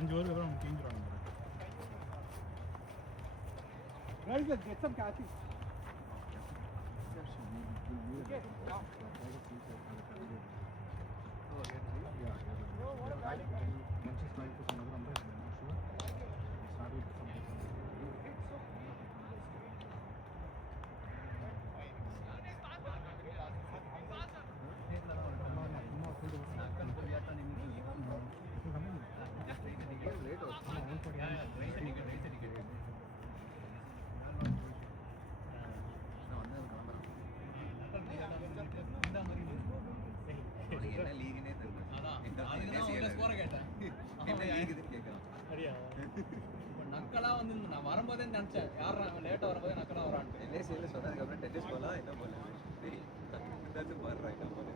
5 ஓவருக்கு அப்புறம் அவங்க தீஞ்சிருவாங்க. Guys, let's get some catches. Okay. Manchester trying to another number. I'm not sure. Start with something. நக்கலா வந்து நான் வரும்போதே நினைச்சேன் யாரா லேட்டா வரும்போதே நக்கலா வரான்ட்டு எல்ஐசியில் சொன்னதுக்கு அப்புறம் டென்னிஸ் போகலாம் என்ன போல ஏதாச்சும் பாடுறேன் என்ன போல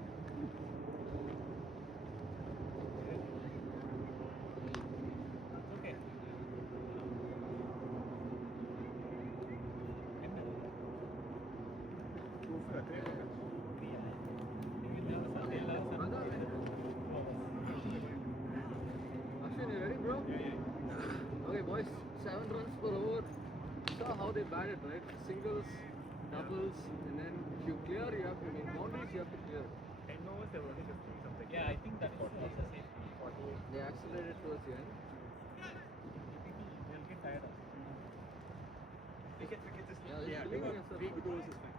Boys, 7 runs per over. Saw how they batted, right? Singles, doubles, and then if you clear, you have to make boundaries. You have to clear. 10 overs, they were only 50 something. Yeah, I think that's the same. They accelerated towards the end. They'll get tired of it. Wickets is Yeah, believing yourself. big overs is fine.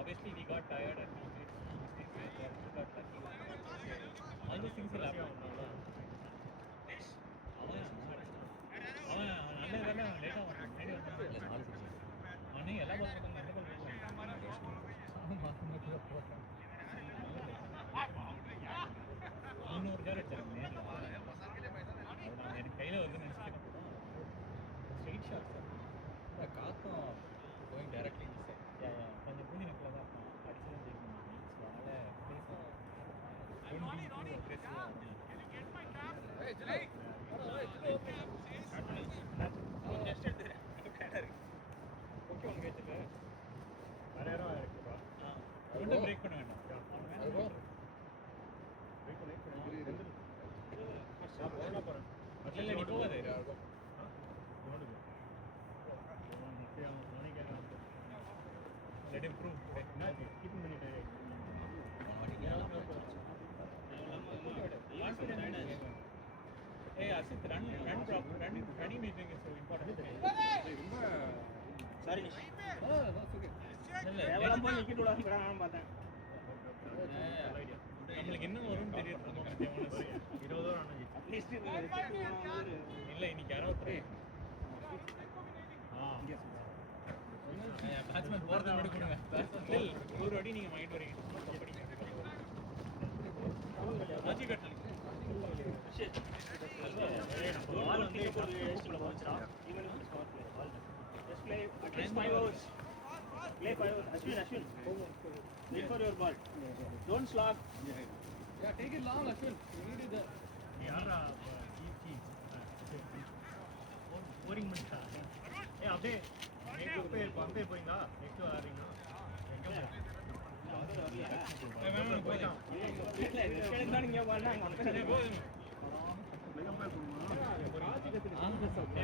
Obviously we got tired and we got lucky. All those things will happen. Straight shots. Going directly inside. Yeah. கொஞ்சம் பூஞ்சி நக்கல தான் அடிச்சதும் ஜெயிக்கணும். So அதனால் just எடுத்துக்கிறேன் okay ஒன்று வச்சுட்டு வேற யாரும் இருக்குப்பா. ஒன்றும் பிரேக் பண்ண வேண்டாம். இல்லை நீ போகாது. Let him prove. Keep him in it. Hey, Asit, running meeting is so important. Sorry. Oh, that's okay. எவ்வளவு போய் விக்கெட் விடாம நான் பார்த்தேன். நம்மளுக்கு இன்னும் வரும்னு தெரியுது. 20 ஓவர் ஆனது. அட்லீஸ்ட் இல்லை இன்னைக்கு 63. பேட்ஸ்மேன் போகிறத விட கொடுங்க. பேட்ஸ்மேன் ஒரு அடி நீங்கள் மைண்ட் வரீங்க. ஆச்சி கட்டல் பால் வந்து போச்சுடா even in score play ball just play at least 5 hours play 5 hours Ashwin wait for your ball don't slog Yeah, take it long, Ashwin. You need it there. யாரா போரிங் பண்ணிட்டா ஏய் அப்படியே அம்பே போயிங்களா நெக்ஸ்ட் ஆறீங்க எங்க போயிட்டான் இங்கே வரலாம்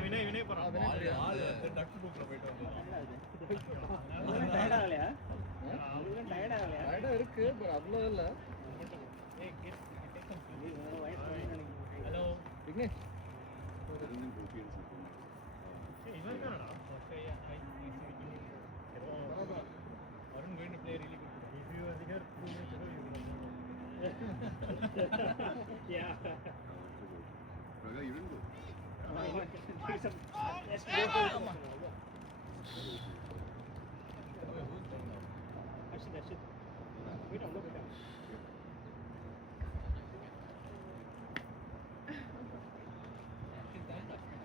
வினய் போறான் டக்கு புக்ல போயிட்டு டயர்ட் ஆகலையா டயர்ட் ஆகலையா டயர்டா இருக்கு பட் அவ்வளோ இல்ல. ஹலோ விக்னேஷ் இவன் தானடா Arun going to play really good. If you are here 2 minutes ago, you would have known. Yeah. Praga, you didn't go.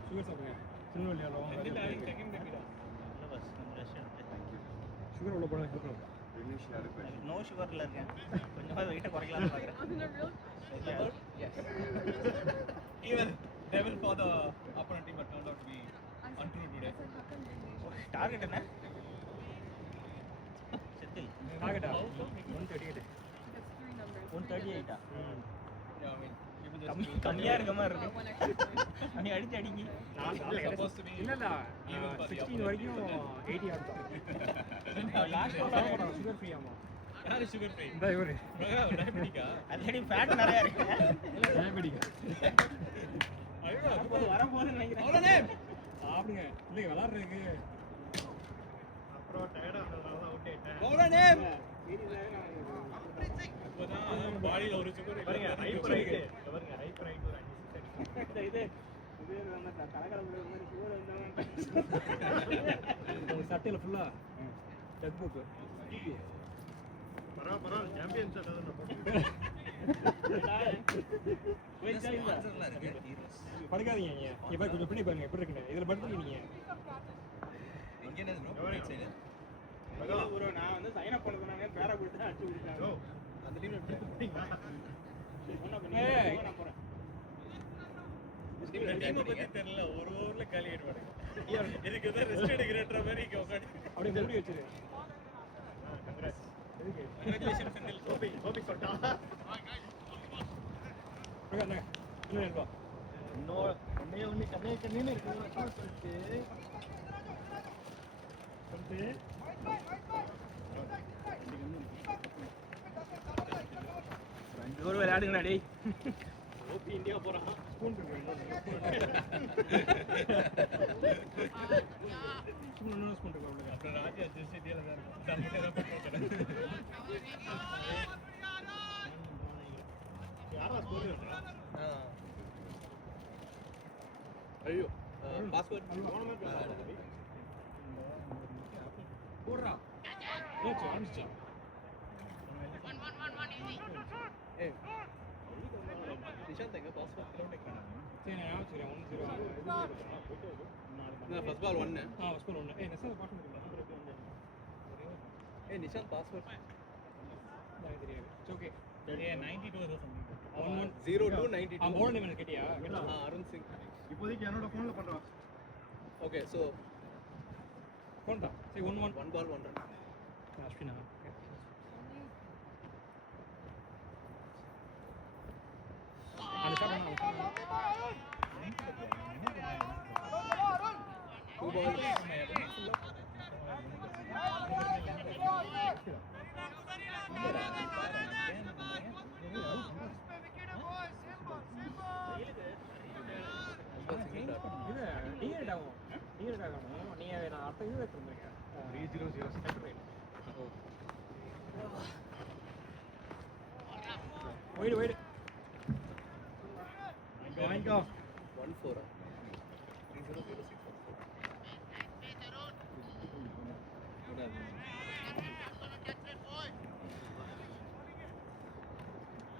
Sugar சாப்பிடுங்க. சுகர் இல்லையா? சுகர் உள்ள போனா சுகர். நோ சுகர்ல இருக்கேன். கொஞ்சமா வெயிட்ட குறைக்கலாம்னு பாக்குறேன். Yes. Even devil for the opponent team turned out to be untrue today. Target என்ன? Senthil. Target 138. 138 Yeah, I mean, even just கம்மியா இருக்க மாதிரி இருக்கு. நீ அடிச்சு அடிங்க. supposed to be இல்ல even for the 16 வரைக்கும் 80 ஆடுதான். லாஸ்ட் சுகர் ஃப்ரீ ஆமா. யாரு சுகர் ஃப்ரீ? இந்த இவரு டயபெட்டிக்கா? ஆல்ரெடி ஃபேட் நிறைய இருக்கு. டயபெட்டிக். வரப்போகுதுன்னு நினைக்கிறேன். அவ்வளோனே சாப்பிடுங்க. இல்லை விளையாடுறதுக்கு அப்புறம் டயர்டா இருந்ததால அவுட் ஆயிட்டேன். அவ்வளோனே இப்போதான் பாடியில ஒரு சுகர் பாருங்க ரைட் பாருங்க ரைட் ஒரு 26 இது வந்து கலகலப்புற மாதிரி சுகர் வந்தாங்க. உங்க சட்டையில ஃபுல்லா டக் புக். பரவாயில்ல சாம்பியன்ஸ் அதான் போட்டு படுக்காதீங்க நீங்க. இப்ப கொஞ்சம் பின்னாடி பாருங்க எப்படி இருக்குன்னு. இதுல படுத்துங்க நீங்க. எங்க என்னது ப்ரோ ரைட் சைடு ப்ரோ நான் வந்து சைன் அப் பண்ண சொன்னாங்க பேரா போட்டு அடிச்சு விட்டாங்க. அந்த டீம்ல ஏய் நான் போறேன். இந்த டீமை பத்தி தெரியல ஒரு ஓவர்ல காலி ஆயிடுவாங்க. இதுக்கு தான் ரெஸ்ட் எடுக்கிறன்ற மாதிரி உட்காந்து அப்படியே எப்படி வச்சிரு. கங்க்ராட்ஸ் எதுக்கு? கங்க்ராச்சுலேஷன் செந்தில் கோபி சொட்டா அண்ணா இன்னும் இருக்கா? ஒன்னே கண்ணே இருக்கு. ஒரு விளையாடுங்கடா டேய். ஓபி இந்தியா போறான். ஸ்பூன் இருக்கு. ஸ்பூன் ஸ்பூன் இருக்கு அவ்வளவுதான். அப்புறம் ராஜா ஜெஸ்ட் இந்தியால தான் இருக்கும். தம்பிட்டே தான் போட்டுருக்கேன். யாரா ஸ்கோர் பண்றா? ஐயோ பாஸ்வேர்ட் போடுறா. ஏச்சு ஆரம்பிச்சா. ஏய் நிஷாந்த் எங்க பாஸ்வேர்ட் சரி நான் சரி 1-0. நான் ஃபர்ஸ்ட் பால் 1 ஃபர்ஸ்ட் பால் 1. நெசா பாஸ் பண்ணிருக்கேன். ஏய் நிஷாந்த் பாஸ்வேர்ட் நான் தெரியாது. It's okay. A 92 or something. 0 to 92 board name கேட்டியா? அருண் சிங் இப்போதைக்கு என்னோட ஃபோன்ல பண்றேன். ஓகே சோ ஃபோன் தான். சரி 1-1. 1 ball 1 run அஸ்வினா. அந்த ஷாட் என்ன? 2 balls இது டிஎட் ஆகும். டிஎட் ஆகும். நீங்க நான் அடுத்த இது எடுத்துறீங்க. 300 சென்டர் ரைட். வைடு. வாங்கிக்கோ. 1-4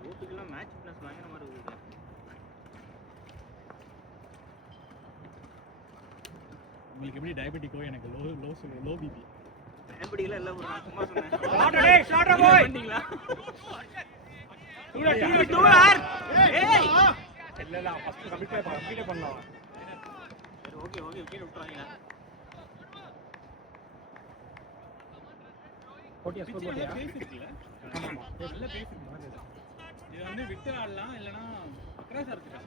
ஓட்டுக்குலாம் மேட்ச் ஃபிட்னஸ் பயங்கரமா இருக்குது. உங்களுக்கு எப்படி டயபெட்டிக்கோ எனக்கு லோ பிபி. டயபெட்டிக்ல இல்ல bro, நான் சும்மா சொன்னேன். ஷாட் பாய். பண்ணீங்களா? டூஆர். ஏய் இல்ல ஃபர்ஸ்ட் கம்ப்ளீட் பண்ணலாம். சரி ஓகே விக்கெட் விட்டுறாங்க. போட்டியா ஸ்கோர் போட்டியா பேஸ் இருக்குல்ல ஆமாம் நல்ல பேஸ் இருக்கு இது வந்து விட்டு ஆடலாம் இல்லைன்னா கிராஸ் ஆடுறது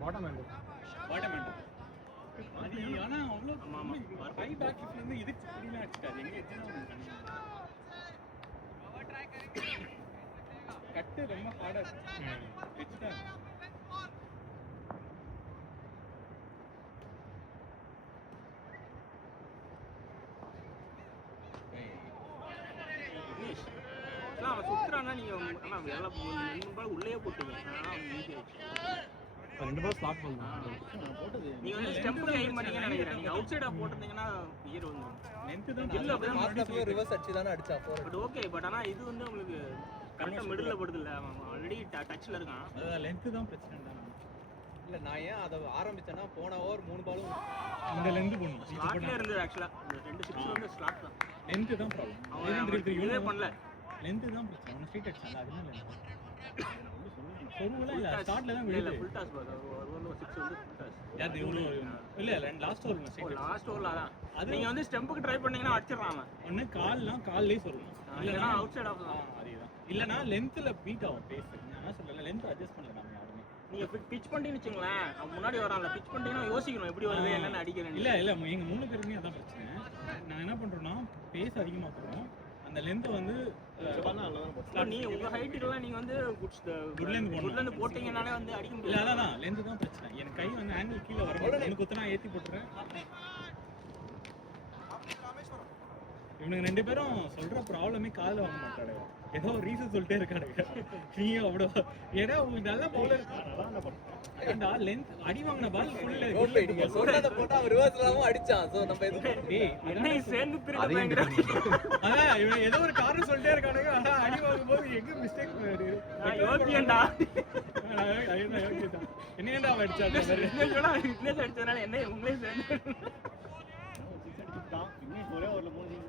பாட்டம் ஹேண்ட் அது ஆனா அவ்வளோ ஹை பேக் இருந்து இதுக்கு இப்படிலாம் அடிச்சிட்டாரு எங்க எத்தனை கட்டு ரொம்ப ஹார்டா வச்சுட்டாரு அவன் சுத்துறான்னா நீங்க ஆனால் வேலை 2 பால் உள்ளே போட்டுங்க ஆனால் ஈஸி ஆயிடுச்சு 2 பால் ஸ்லாட் பண்ணலாம் நீங்க வந்து ஸ்டெப்புக்கு எய்ம் பண்ணீங்கன்னு நினைக்கிறேன் நீங்க அவுட் சைடா போட்டுருந்தீங்கன்னா உயிர் வந்துடும் லென்த் தான் இல்ல அப்படிதான் ரிவர்ஸ் அடிச்சு தானே அடிச்சா பட் ஓகே பட் ஆனா இது வந்து உங்களுக்கு கரெக்டா மிடில்ல படுது இல்ல அவன் ஆல்ரெடி டச்ல இருக்கான் அதான் லென்த் தான் பிரச்சனை தான் இல்ல நான் ஏன் அதை ஆரம்பிச்சேன்னா போன ஓவர் 3 பாலும் இந்த லென்த் போடணும் ஸ்லாட்ல இருந்தது ஆக்சுவலா இந்த 2 6 வந்து ஸ்லாட் தான் லென்த் தான் ப்ராப்ளம் அவன் இதே பண்ணல லென்த் தான் பிரச்சனை அவன் ஸ்ட்ரைட் அடிச்சான் அதனால லென்த் சொல்லுங்களா இல்ல ஸ்டார்ட்ல தான் இல்ல விழுது ஃபுல் டாஸ் பாரு ஒரு 6 வந்து ஃபுல் டாஸ் யார் இவனு இல்ல லாஸ்ட் ஓவர் ஸ்ட்ரைட் லாஸ்ட் ஓவர்ல அதான் நீங்க வந்து ஸ்டெம்புக்கு ட்ரை பண்ணீங்கன்னா அடிச்சிடறான் அவன் ஒண்ணு கால்லாம் கால்லே சொல்லணும் இல்லனா அவுட் சைடு ஆஃப் தான் அதேதான் இல்லனா லென்த்ல பீட் ஆகும் பேஸ் நான் சொல்லல லென்த் அட்ஜஸ்ட் பண்ணல நாம யாருமே நீங்க பிட்ச் பண்ணிட்டீங்கன்னு வச்சுங்களேன் அவன் முன்னாடி வரான்ல பிட்ச் பண்ணிட்டீங்கன்னா யோசிக்கணும் எப்படி வருது என்னன்னு அடிக்கிறேன் இல்ல இல்ல எங்க 3 பேருமே அதான் பிரச்சனை நான் என்ன பண்றேன்னா பேஸ் அதிகமாக்குறோம் அந்த லென்த் வந்து நீ உங்க ஹைட்டுக்குலாம் நீங்க வந்து குட்ல இருந்து போட்டீங்கனாலே வந்து அடிக்க இல்ல முடியல அதான் லென்த் தான் பிரச்சனை என் கை வந்து ஆங்கிள் கீழ வர எனக்கு குத்துனா ஏத்தி போட்டுறேன் இவனுக்கு 2 பேரும் சொல்ற ப்ராப்ளமே காதுல வாங்க மாட்டானுங்க ஏதோ ஒரு ரீசன் சொல்லிட்டே இருக்கானுங்க நீ அவ்வளோ ஏன்னா உங்களுக்கு நல்ல பவுலர் ஏன்டா லென்த் அடி வாங்கின பால் ஃபுல்ல நீங்க சொல்றத போட்டா அவன் ரிவர்ஸ்லாவும் அடிச்சான் சோ நம்ம எது டேய் என்னை சேர்ந்து திரும்ப அதான் இவன் ஏதோ ஒரு காரணம் சொல்லிட்டே இருக்கானுங்க ஆனா அடி வாங்கும்போது எங்க மிஸ்டேக் யோக்கியண்டா என்னடா அவன் அடிச்சான் விக்னேஷ் அடிச்சதுனால என்ன உங்களே சேர்ந்து ஒரே ஒரு 3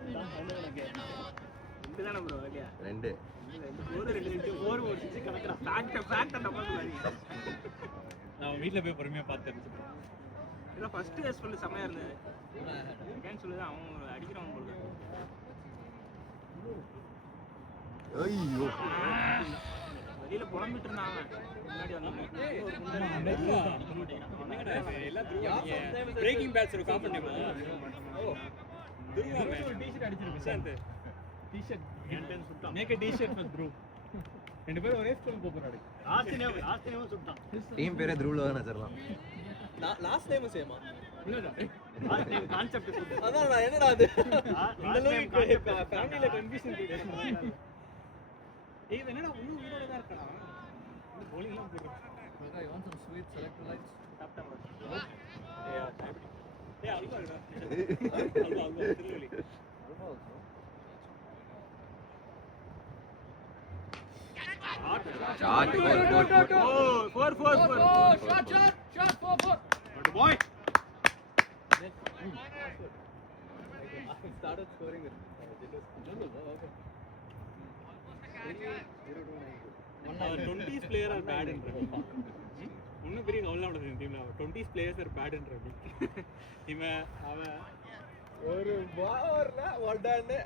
இதுதானே ப்ரோ இல்லையா 2 ஒரு 6 கணக்குறா ஃபேக்ட் நம்ம நான் வீட்ல போய் பொறுமையா பார்த்து தெரிஞ்சுக்கிறேன் இத ஃபர்ஸ்ட் டேஸ் ஃபுல் செமையா இருந்தது ஏன் சொல்லுது அவன் அடிக்கிறவன் போல ஐயோ வெளியில புலம்பிட்டு இருந்தாங்க முன்னாடி வந்தாங்க பிரேக்கிங் பேட்ஸ் ஒரு காமெடி ஒரு டி-ஷர்ட் அடிச்சிருக்கு சாந்த் டி-ஷர்ட் கேன்டன் சுட்டான் மேக் a டி-ஷர்ட் வித் ப்ரூ 2 பேரும் ஒரே ஸ்கூல் போறாங்க லாஸ்ட் நேம் சுட்டான் டீம் பேரே த்ரூல தான வச்சிரலாம் லாஸ்ட் டைம் சேமா இல்லடா லாஸ்ட் டைம் கான்செப்ட் சுட்டு அதான் நான் என்னடா அது இந்த அளவுக்கு ஃபேமிலில கன்ஃபியூஷன் இருக்கு ஏய் என்னடா இன்னும் உயிரோட தான் இருக்கடா இந்த bowling-லாம் போடுறான் I want some sweet selector lights. ஏய் halwa halwa திருவள்ளி shot 4 Shot 4. boy I started scoring it. Okay. 20s player are bad in rugby. இன்னும் பெரிய கவலை நடக்குது டீம்ல 20s players are bad in rugby. இவன் அவன் ஒரு பாவர்ல ஒடானே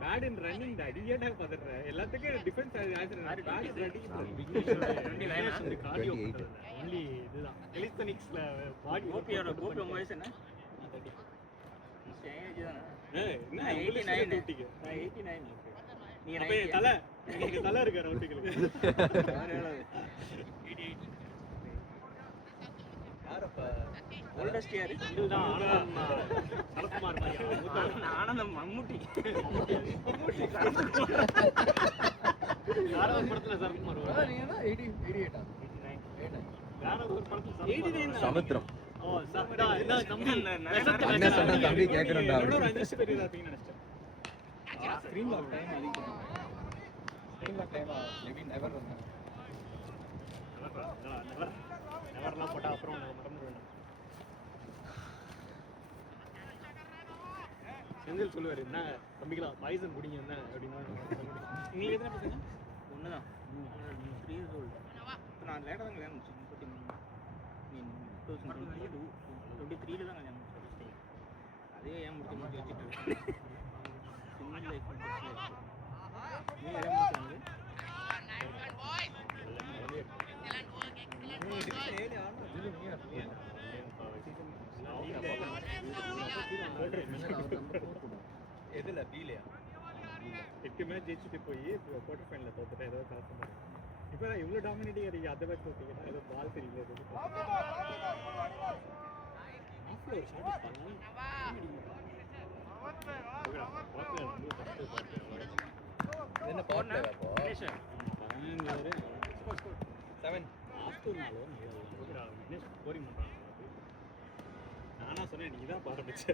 பேட் இன் ரன்னிங் டா இடியட்டா பதற எல்லாத்துக்கும் defence answer bat in running 29 cardio only இதுதான் எலிஸ்தனிக்ஸ்ல பாடி கோபியோட வயசு என்ன ஏஜ் தானே ஏய் என்ன 89 ஊட்டிக்கு நான் 89 நீ அப்ப தல நீங்க தல இருக்காரு ஊட்டிக்கு யாரப்ப ஓல்டஸ்ட் இயர் இதுதான் சரத்குமார் ஆனந்தம் மம்முட்டி யாரோ ஒரு படத்துல சரத்குமார் வரும் நீங்க என்ன 88 யாரோ ஒரு படத்துல 89 சமுத்திரம் ஓ சத்தா என்ன தம்பி என்ன சொன்னா தம்பி கேக்குறேன்டா ஒரு 5 நிமிஷம் பெரிய இருப்பீங்க நினைச்சேன் ஸ்கிரீன் லாக் டைம் அதிகம் screen lock time living never run நெவர்லாம் போட்டா அப்புறம் நான் மறந்துடுவேன் செந்தில் சொல்லுவாரு என்ன தம்பிக்கலாம் பாய்சன் குடிங்க என்ன அப்படின்னு உங்களுக்கு எத்தனை பசங்க? ஒண்ணுதான் 3 years old. இப்போ நான் லேட்டாக தான் கல்யாணம் முடிச்சேன் 2023 தான் கல்யாணம் முடிச்சேன். அதே ஏன் முடிச்சு வச்சுட்டு சிங்கிள் லைஃப் நீ கல்யாணம் முடிச்சாங்க எதுல பீலையா 8 மேட்ச் ஜெயிச்சுட்டு போய் குவார்டர் ஃபைனலில் தோத்துட்டேன் ஏதோ காசு மாதிரி. இப்போ இவ்வளோ டாமினேட்டிங் இருக்கு அதை மேட்ச் தோத்தீங்கன்னா ஏதோ பால் தெரியல ஒரு ஷாட் என்ன பவர் பிளே அப்போ 7 நானா சொன்னேன் நீ தான் பாரம்பிச்ச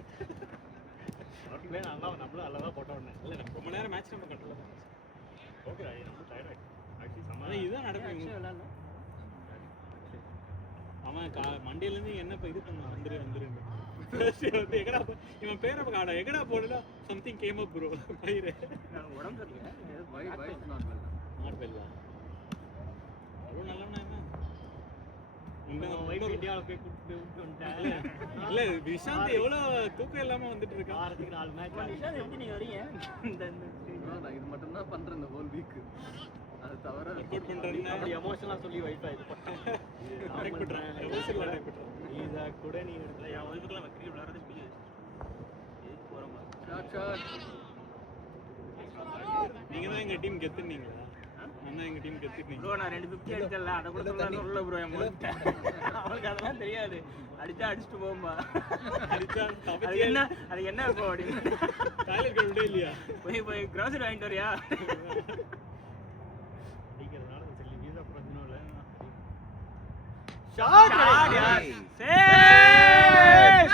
நம்மளும் நல்லா தான் போட்டோம் இல்லை நம்ம ரொம்ப நேரம் மேட்ச் நம்ம கண்ட்ரோல் தான் ஓகே நம்ம டயர்ட் ஆக்சுவலி இதுதான் நடக்கும். அவன் மண்டேலேருந்து என்ன இப்போ இது பண்ண வந்துருன்னு வந்து எங்கடா இவன் பேரை காணா எங்கடா போடல சம்திங் கேம் அப் ப்ரோ பயிர் உடம்பு சரியில்லை Why is not well? Not வெல்லா அவ்வளோ நல்லவனா இந்தியாவில் போய் கூப்பிட்டு வந்துட்டேன். இல்ல விஷாந்த் எவ்வளவு தூக்கம் இல்லாம வந்துட்டு இருக்கான். வாரத்துக்கு 4 மேட்ச் எப்படி நீங்க வரீங்க இந்த நான் இது மட்டும் தான் பண்றேன் இந்த ஹோல் வீக். அது தவிர ரிப்போர்ட் பண்றேன்னா அப்படி எமோஷனலா சொல்லி வைஃபை இது அடக் பண்றேன் எமோஷனல் அடக் பண்றேன். இத கூட நீ எடுக்கல என் ஒய்ஃபுக்குலாம் கிரிக்கெட் விளையாடுறது பிடிக்காது. எதுக்கு போறோமா ஷாட் நீங்க தான் எங்க டீம் கெத்துனீங்களா? நான் எங்க டீம் கெத்துனீங்க ப்ரோ நான் 250 அடிச்சல அத கூட சொல்லல ப்ரோ என் மோட்ட அவளுக்கு அதெல்லாம் தெரியாது அடிச்சா அடிச்சிட்டு போம்பா அடிச்சா அது என்ன இப்போ அப்படி டாய்லெட் கழுவிட்டே இல்லையா போய் கிராசரி வாங்கிட்டு வரியா அடிக்கிறதுனால சொல்லி வீசா பிரச்சனை இல்ல ஷாட் யார் சேவ்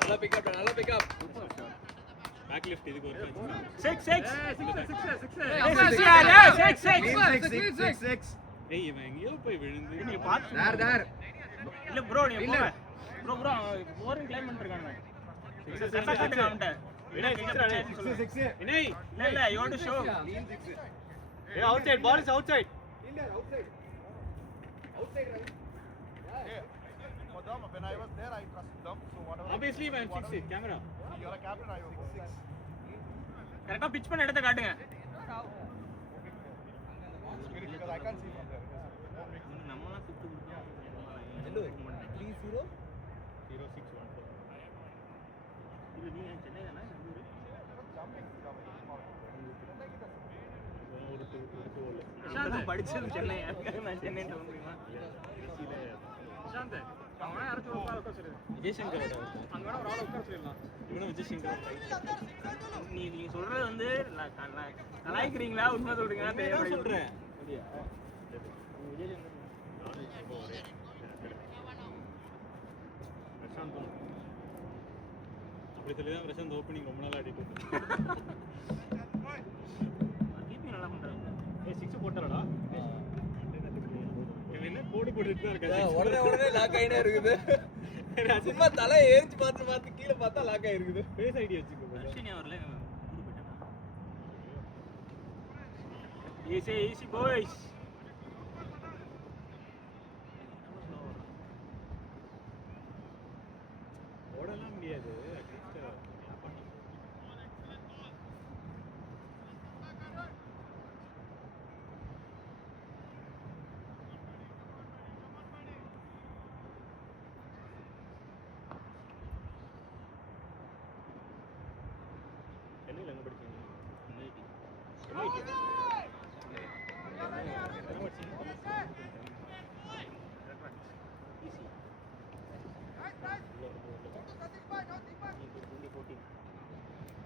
நல்ல பிக்கப் பேக் லிஃப்ட் இதுக்கு ஒரு 6 ஏய் இவன் எங்கயோ போய் விழுந்து நீ பாத்து தார் இல்ல ப்ரோ நீ போ ப்ரோ போரிங் க்ளைம் பண்ணிருக்கானே 6 காட்டுங்க அவன்ட்ட வினய் 6 வினய் இல்ல யூ வாண்ட் டு ஷோ ஏய் அவுட்சைட் பால் இஸ் அவுட்சைட் இல்ல outside right For them, when I was there, I trusted them. So whatever. obviously man 6 camera You're a captain, I was 6. கரெக்ட்டா pitch பண்ண இடத்தை காட்டுங்க Spirit, because I can't see from there. நம்மலாம் 6 கொடுத்தோம் hello 30 0614 இது நீங்க சென்னை தானே ஒரு டூ பிரசாந்த் படிச்சது சென்னை நான் சென்னை சொல்றீங்களா பிரசாந்த் அவனா யாரும் உட்கார சொல்லுங்க விஜய் சங்கரோட அங்க வேணா ஒரு ஆளை உட்கார சொல்லிடலாம் இவனும் விஜய் சங்கர் நீங்க சொல்றது வந்து கலாய்க்கிறீங்களா உண்மை சொல்றீங்களா நான் சொல்றேன் பிரசாந்த் அப்படி சொல்லி தான் பிரசாந்த் ஓப்பனிங் ரொம்ப நாள் ஆடிட்டு கீப்பிங் நல்லா பண்றாங்க ஏய் 6 போட்டறடா இவன் என்ன கோடு போட்டுட்டு தான் இருக்கா உடனே லாக் ஆயினே இருக்குது சும்மா தலை ஏறிச்சு பார்த்து கீழ பார்த்தா லாக் ஆயிருக்குது ஃபேஸ் ஐடி வச்சுக்கோ அஸ்வினி அவர்ல ஈஸி பாய்ஸ் ஓடலாம் முடியாது சென்னையில் எங்கே படிச்சீங்க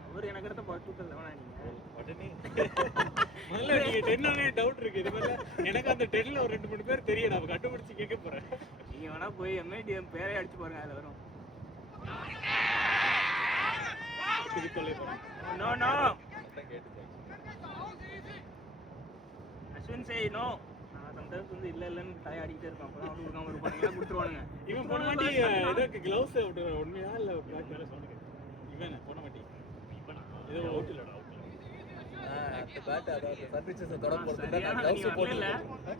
அவர் எனக்கு அடுத்த 2011 நீங்க உடனே முதல்ல நீங்க 10 டவுட் இருக்கு இது மேல எனக்கு அந்த 10ல ஒரு 2-3 பேர் தெரியும் நான் கண்டுபிடிச்சு கேட்க போறேன் நீங்க வேணா போய் எம்ஐடிஎம் பேரே அடிச்சு பாருங்க அதுல வரும் no no Ashwin say no நான் சம்டைம்ஸ் வந்து இல்ல இல்லன்னு தலையாடிட்டே இருப்பான் அப்பதான் அவனுக்கு கொடுக்காம இருப்பாங்க கொடுத்துருவானுங்க இவன் போன வாட்டி ஏதோ கிளவுஸ் உண்மையா இல்ல பிளாக் மேல சொன்னீங்க இவன் போன வாட்டி ஏதோ அவுட் இல்லடா அவுட் அந்த பேட் அதாவது சர்வீசஸ் தொட போறது சரியான நான் நீ gloves வரல போட்டு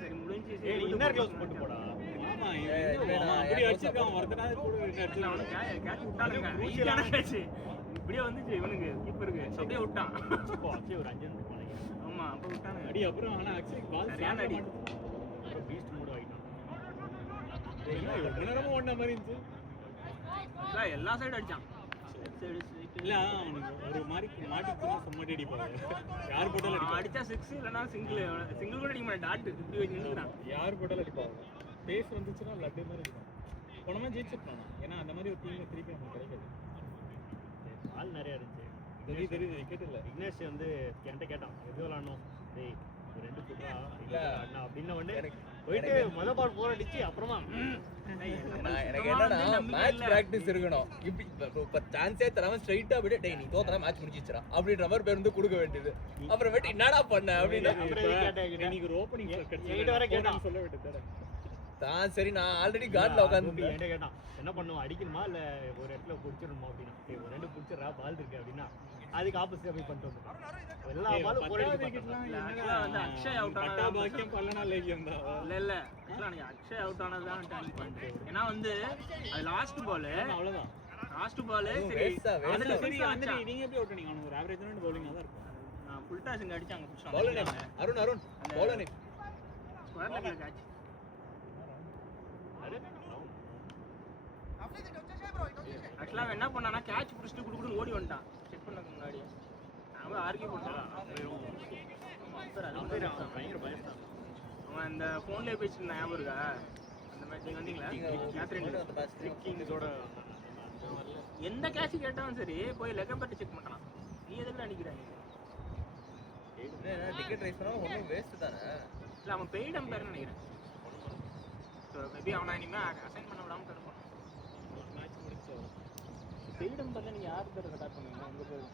சரி முடிஞ்சு ஏய் சரி இன்னர் க்ளவுஸ் போட்டு போடா ஆமா அவன் அப்படி வச்சிருக்கான் ஒருத்தனாவது கூட இன்னர் அவனுக்கு கேட்ச் விட்டானுங்க ஈஸியான கேட்ச் இப்படியே வந்துச்சு இவனுக்கு கீப்பருக்கு அப்படியே விட்டான் அப்படியே ஒரு 5 நிமிஷம் நினைக்கிறேன் ஆமா அப்ப விட்டானுங்க அடி அப்புறம் ஆனா அக்ஷய் பால் சரியான அடி. அப்புறம் பீஸ்ட் மூட் ஆயிட்டான் என்ன நேரமா ஓடுன மாதிரி இருந்துச்சு எல்லா சைடு அடிச்சான் சைடு இல்ல அவனுக்கு ஒரு மாதிரி மாட்டிச்சுன்னா சும்மா அடிப்பாங்க யார் போட்டாலும் அடிப்பாங்க அடிச்சா 6 இல்லனா சிங்கிள் கூட அடிக்க மாட்டான் டாட் இப்படி வச்சு நின்னுறான் யார் போட்டாலும் அடிப்பாங்க பேஸ் வந்துச்சுன்னா லட்டு மாதிரி இருக்கும் போனமா ஜெயிச்சிருப்பான் ஏன்னா அந்த மாதிரி ஒரு டீம் திருப்பி நமக்கு கிடைக்காது ஆள் நிறைய இருந்துச்சு தெரியுது விக்கெட் இல்ல விக்னேஷ் வந்து என்கிட்ட கேட்டான் எது விளாடணும் டேய் ஒரு 2 புட்டா அண்ணா அப்படின்ன உடனே போயிட்டு மொதல் பால் போர் அடிச்சு அப்புறமா எனக்கு என்னன்னா மேட்ச் பிராக்டிஸ் இருக்கணும் இப்ப சான்ஸே தராம ஸ்ட்ரைட்டா அப்படியே டேய் நீ தோத்தா மேட்ச் முடிஞ்சிச்சுடா அப்படின்ற மாதிரி பேர் வந்து கொடுக்க வேண்டியது அப்புறமேட்டு என்னடா பண்ண அப்படின்னு நீங்க ஒரு ஓப்பனிங் என்கிட்ட வர கேட்டான் சொல்ல விட்டு தான் சரி நான் ஆல்ரெடி கார்ட்ல உட்காந்து என்கிட்ட கேட்டான் என்ன பண்ணுவோம் அடிக்கணுமா இல்ல ஒரு இடத்துல பிடிச்சிடணுமா அப்படின்னா டேய் ஒரு 2 பிடிச்சிடறா பால் இருக்கு அப்படின்னா அதுக்கு ஆப்போசிட்டா போய் பண்ணிட்டு வந்துட்டோம் எல்லா பாலும் போர் அடிச்சு வந்து அக்ஷய் அவுட் பட்டா ஆனது பாக்கியம் பல்லனா லேகியம் தான் இல்ல எனக்கு அக்ஷய் அவுட் ஆனதுதான் டர்னிங் பாயிண்ட் ஏன்னா வந்து அது லாஸ்ட் பால் அவ்வளவுதான் லாஸ்ட் பால் சரி வேஸ்டா அதுல அதுல சரி சரி அந்த நீங்க எப்படி ஓட்டுனீங்க அவனுக்கு ஒரு ஆவரேஜான பவுலிங் தான் இருக்கும் நான் ஃபுல் டாஸ் இங்க அடிச்சாங்க பவுலர் புடிச்சாங்க அருண் பவுலர் ஸ்கொயர்ல கேட்ச் ஆக்சுவலா என்ன பண்ணானா கேட்ச் புடிச்சிட்டு குடுக்குன்னு ஓடி வந்துட்டான் செக் பண்ணதுக்கு முன்னாடி அவன் ஆர்கியூ பண்ணான் பயங்கர பயஸ்தான் அவன் அந்த போன்லயே பேசிட்டு ஞாபகம் இருக்கா அந்த மேட்ச் நீங்க வந்தீங்களா கேத்ரின் கிங்ஸோட எந்த கேட்ச் கேட்டாலும் சரி போய் லெக்க பட்டு செக் பண்ணலாம் நீ எதுல அடிக்கிறாங்க டிக்கெட் ரைஸ் பண்ணா ஒண்ணும் வேஸ்ட் தானே இல்ல அவன் பெய்ட் அம்பையர் நினைக்கிறேன் ஸோ மேபி அவனை இனிமே அசைன் பண்ண விடாம தடுப்பான் மேட்ச் முடிச்சோம் பெய்ட் அம்பையர்ல நீங்க யார் பேர் ரெக்கார்ட் பண்ணுவீங்க உங்க பேர்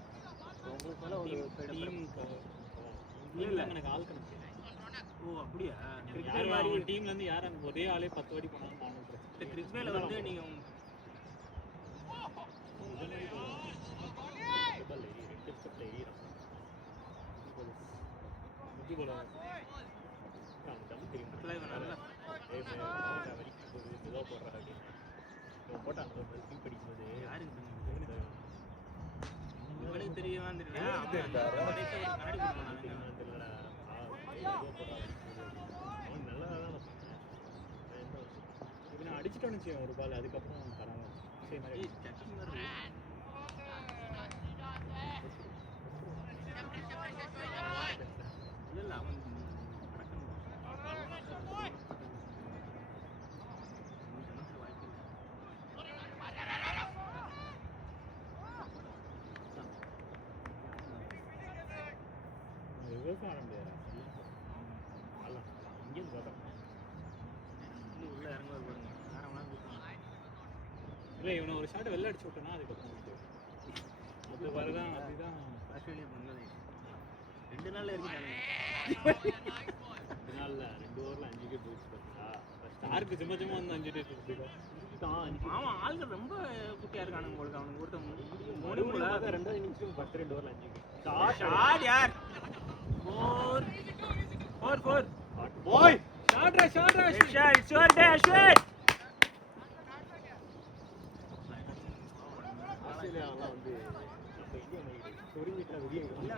உங்களுக்கு மேல ஒரு பெய்ட் அம்பையர் இல்ல எனக்கு ஆள் கணக்கு ஓ அப்படியா யார் கிரிக்கெட் மாதிரி ஒரு டீம்ல இருந்து யார் அந்த ஒரே ஆளே 10 வாட்டி போனாலும் நானும் பிரச்சனை கிரிக்கெட்ல வந்து நீங்க முட்டி போல actually இவன் நல்லா யாருக்கு இவனுக்கு தெரியவே தெரியல கண்ணாடி இவனை அடிச்சுட்டோன்னு வச்சுக்கோங்க ஒரு பால் அதுக்கப்புறம் தராம சரி மாதிரி இல்ல அவன் ரிவர்ஸ் ஆட முடியாது இங்கேருந்து பார்த்தோம் இன்னும் உள்ள இறங்குவது பாருங்க வேற வேணாலும் இல்லை இவனை ஒரு ஷாட் வெளில அடிச்சு விட்டோன்னா அதுக்கப்புறம் அது வரதான் அப்படிதான் ஆஸ்திரேலியா பண்ணது 2 நாள்ல இருக்காங்க 2 நாள்ல 2 ஓவர்ல 5 விக்கெட் போயிடுச்சு பார்த்தா ஸ்டாருக்கு சும்மா சும்மா வந்து 5 டேட் எடுத்துக்கலாம் அவன் ஆளுங்க ரொம்ப குட்டியா இருக்கானுங்க உங்களுக்கு அவனுக்கு ஒருத்தன் மறுபடியும் பார்த்தா 2வது இன்னிங்ஸ்லயும் 2 ஓவர்ல 5 விக்கெட் ஷாட் யார் 4 பாய் shot Ashwin, it's your day, Ashwin. ஆஸ்திரேலியாவெல்லாம் வந்து நம்ம இந்தியா மாதிரி சொரிஞ்சிட்டு வெளியே இல்ல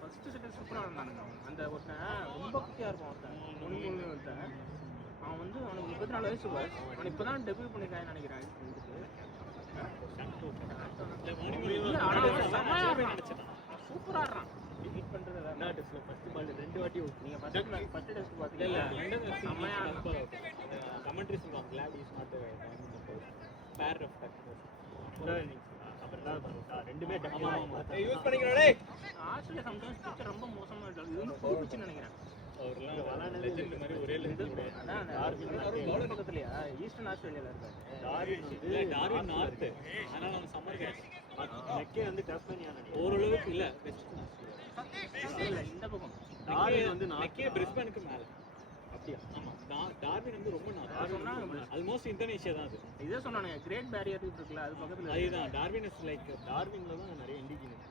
ஃபர்ஸ்ட் செகண்ட் சூப்பரா இருந்தானுங்க அந்த ஒருத்தன் ரொம்ப குட்டியா இருப்பான் ஒருத்தன் முன்னு ஒருத்தன் அவன் வந்து அவனுக்கு 34 வயசு பாஸ் அவன் இப்பதான் டெபியூ பண்ணிருக்கான்னு நினைக்கிறேன் சூப்பரா ஆடுறான் ஹிட் பண்றது என்ன டெஸ்ட்ல ஃபர்ஸ்ட் பால் 2 வாட்டி நீங்க ஃபர்ஸ்ட் டெஸ்ட் பாத்தீங்கல்ல செம்மையா கமெண்ட்ரி சொல்லுவாங்க glad is not pair of அப்புறம் தான் ரெண்டுமே யூஸ் பண்ணிக்கிறோம் டேய் ஆஸ்திரேலியா சம்டைம்ஸ் பிச்சர் ரொம்ப மோசமா இருக்கு இது வந்து புது பிச்சுன்னு நினைக்கிறேன் அவர்லாம் லெஜெண்ட் மாதிரி ஒரே லெஜெண்ட் அதான் பக்கத்துலயா ஈஸ்டர்ன் ஆஸ்திரேலியால இருக்காரு டார்வின் நார்த் அதனால அவன் சம்மர் கேட்ச் நெக்கே வந்து டாஸ்மேனியா ஓரளவுக்கு இல்ல வெஸ்ட் இல்ல இந்த பக்கம் டார்வின் வந்து நெக்கே பிரிஸ்பனுக்கு மேல அப்படியா ஆமா டார்வின் வந்து ரொம்ப நார்த் சொன்னாங்க ஆல்மோஸ்ட் இந்தோனேஷியா தான் அது இதே சொன்னானுங்க கிரேட் பேரியர் இருக்குல்ல அது பக்கத்துல அதுதான் டார்வின் இஸ் லைக் டார்வின்ல தான் நிறைய இண்டிஜினஸ்